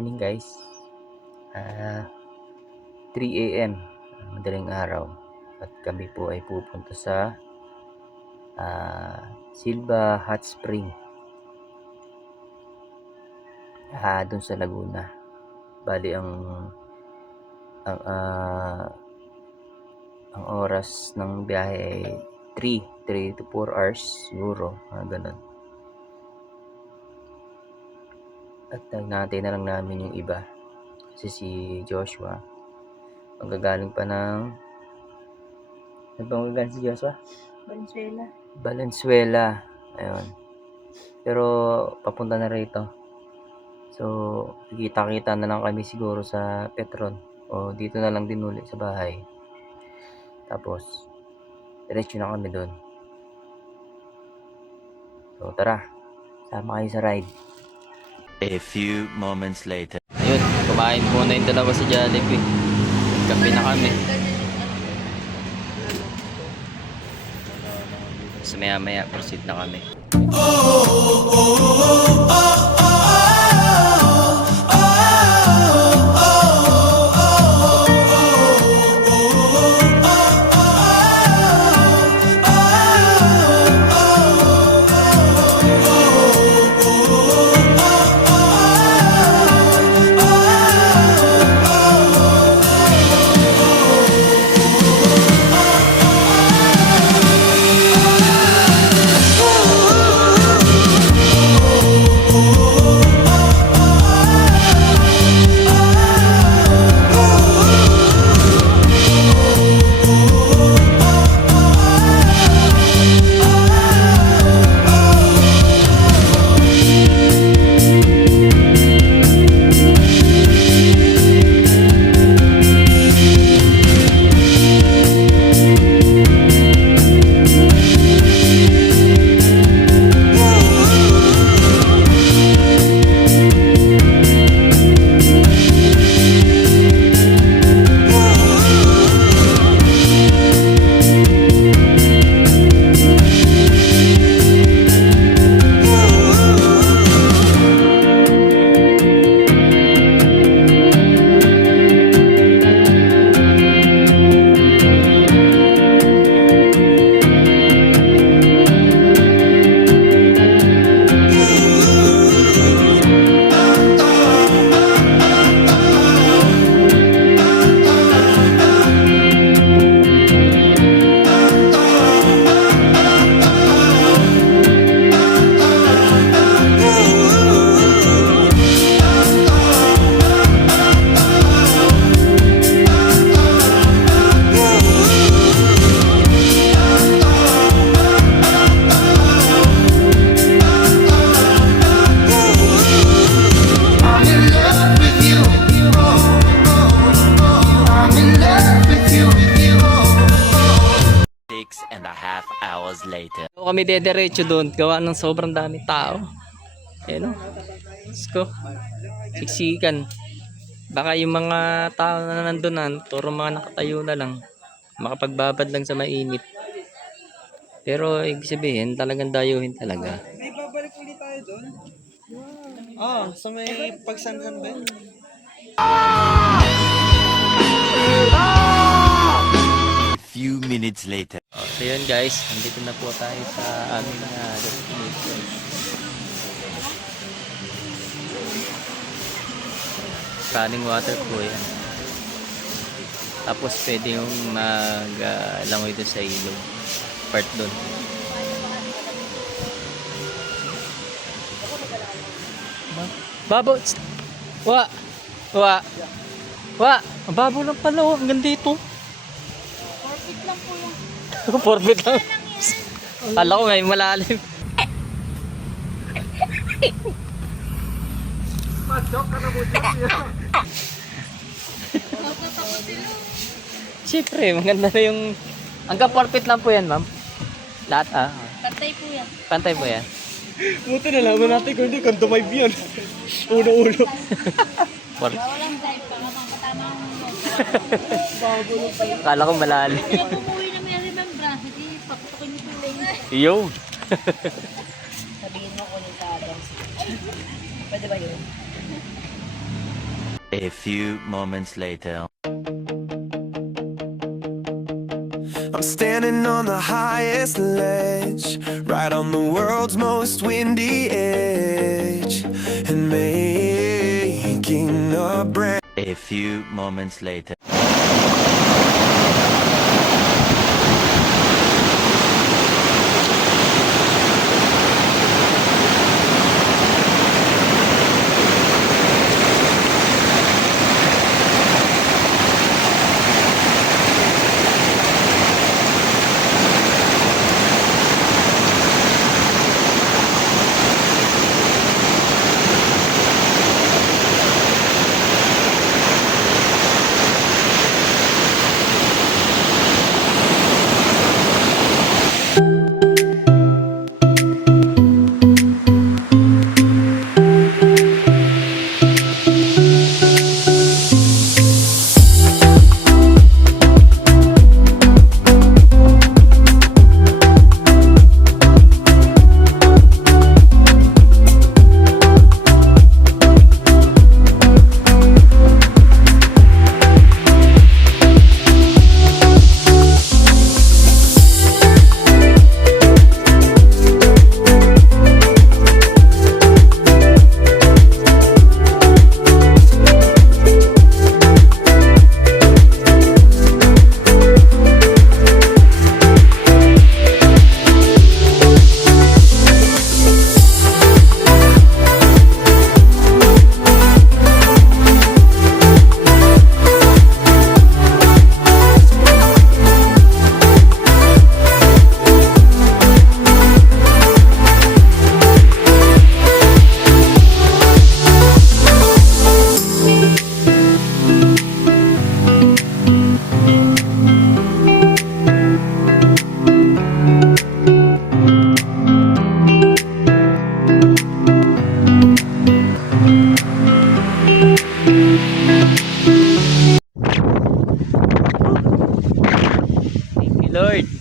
morning guys. 3 AM, madaling araw. At kami po ay pupunta sa Silva Hot Spring. Doon sa Laguna. Bali ang oras ng biyahe ay 3 to 4 hours siguro, ganun. At naghintay na lang namin yung iba. Kasi si Joshua, magagaling pa ng... Saan pa magagaling si Joshua? Valenzuela. Ayun. Pero papunta na rito. So, kita-kita na lang kami siguro sa Petron. O dito na lang din ulit sa bahay. Tapos, diretso na kami doon. So, tara. Sama kayo sa ride. A few moments later. Ayun, kumain muna yung dalawa sa Jollibee. Kape na kami. So maya proceed na kami. Later. So, kami dediretso doon, gawa ng sobrang dami tao. Ayun o. Let's go. Siksikan. Baka yung mga tao na nandun puro mga nakatayo na lang. Makapagbabad lang sa mainit. Pero ibig sabihin, talagang dayuhin talaga. May babalik ulit tayo doon? Sa may pagsanhan ba yun? Few minutes later. So yun guys, nandito na po tayo sa aming destination. Running water po yan. Tapos pwede yung maglangoy doon sa ilog. Part doon. Babo! Wa! Ang babo lang pala oh. Hanggang dito. 4 feet lang po yan. 4 feet lang. Kala ko ngayon malalim. Siyempre, maganda na yung... Hanggang 4 feet lang po yan, ma'am. Lahat Pantay po yan. Pantay po yan. Buti nalaman natin kung hindi, kung tumayb yan. Ulo-ulo. Walang dive pa. Makakatama ang mga. Kala ko malalim. Kaya pupuwi na may remembrance. Hindi, paputukin niyo po lang. Yo! Sabihin mo ko sa Adams. Pwede ba yun? A few moments later. I'm standing on the highest ledge, right on the world's most windy edge, and making a brand. A few moments later. Thank you, Lord.